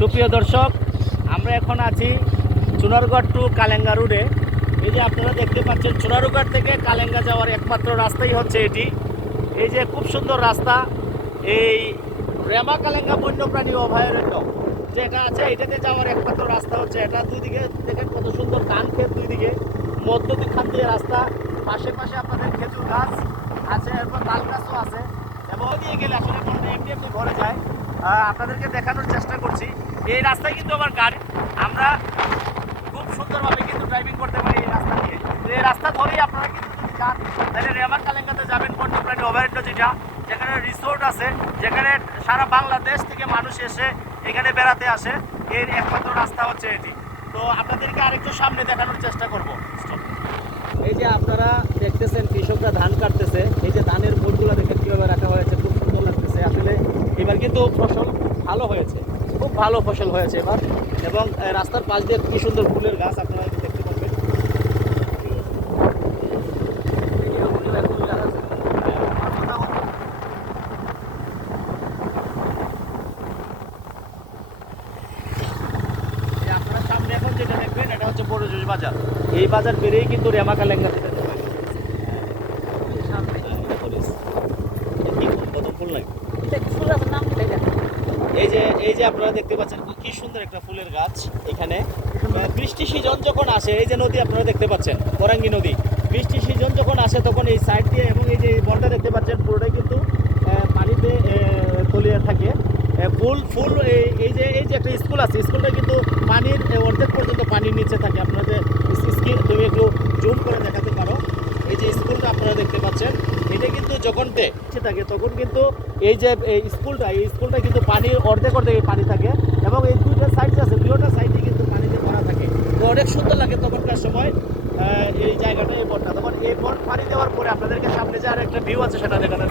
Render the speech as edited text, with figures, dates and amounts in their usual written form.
সুপ্রিয় দর্শক, আমরা এখন আছি চুনারুঘাট টু কালেঙ্গা রোডে। এই যে আপনারা দেখতে পাচ্ছেন, চুনারুঘাট থেকে কালেঙ্গা যাওয়ার একমাত্র রাস্তাই হচ্ছে এটি। এই যে খুব সুন্দর রাস্তা, এই রেমা কালেঙ্গা বন্যপ্রাণী অভয়ারণ্য যেটা আছে, এটাতে যাওয়ার একমাত্র রাস্তা হচ্ছে এটা। দুই দিকে দেখেন কত সুন্দর ধান ক্ষেত, দুই দিকে মধ্যখান দিয়ে রাস্তা, পাশে পাশে আপনাদের খেজুর গাছ আছে, এরপর তাল গাছও আছে। এবং দিয়ে গেলে আসলে এমনি এমনি ঘরে যায়। আপনাদেরকে দেখানোর চেষ্টা করছি। এই রাস্তায় কিন্তু আমার গাড়ি, আমরা খুব সুন্দরভাবে কিন্তু ড্রাইভিং করতে পারি এই রাস্তা দিয়ে। এই রাস্তা ধরেই আপনারা কিন্তু যদি যান, তাহলে রেমা কালেঙ্গাতে যাবেন, বন্যপ্রাণী অভয়ারণ্য যেটা, যেখানে রিসোর্ট আছে, যেখানে সারা বাংলাদেশ থেকে মানুষ এসে এখানে বেড়াতে আসে। এর একমাত্র রাস্তা হচ্ছে এটি। তো আপনাদেরকে আরেকটু সামনে দেখানোর চেষ্টা করব। এই যে আপনারা দেখতেছেন কৃষকরা ধান কাটতেছে, এই যে ধানের বোটগুলো দেখেন কীভাবে রাখা হয়েছে, খুব সুন্দর লাগতেছে। আসলে এবার কিন্তু ফসল ভালো হয়েছে, খুব ভালো ফসল হয়েছে এবার। এবং রাস্তার পাশ দিয়ে খুবই সুন্দর ফুলের গাছ আপনারা দেখতে পাবেন। আপনারা সামনে এখন যেটা দেখবেন, এটা হচ্ছে বড় জোশ বাজার। এই বাজার বেরিয়েই কিন্তু রেমা কালেঙ্গা যেতে পারে। এই যে আপনারা দেখতে পাচ্ছেন কি সুন্দর একটা ফুলের গাছ এখানে। বৃষ্টি সিজন যখন আসে, এই যে নদী আপনারা দেখতে পাচ্ছেন, বরাঙ্গি নদী, বৃষ্টি সিজন যখন আসে তখন এই সাইড দিয়ে, এবং এই যে বনটা দেখতে পাচ্ছেন পুরোটাই কিন্তু পানিতে তলিয়ে থাকে। ফুল ফুল এই যে একটা স্কুল আছে, স্কুলটা কিন্তু পানির অর্ধেক পর্যন্ত পানির নিচে থাকে। আপনাদের তুমি একটু জুম করে দেখাতে পারো। এই যে স্কুলটা আপনারা দেখতে পাচ্ছেন, এটা কিন্তু যখন থাকে তখন কিন্তু এই যে এই স্কুলটা কিন্তু পানির অর্ধেক পানি থাকে, এবং এই দুইটা সাইড আছে, দুইটা সাইডে কিন্তু পানিতে ভরা থাকে। তো অনেক সুন্দর লাগে তখনকার সময় এই জায়গাটা, এই বনটা। তখন এই বন পানি দেওয়ার পরে আপনাদেরকে সামনে যে আর একটা ভিউ আছে সেটা দেখানোর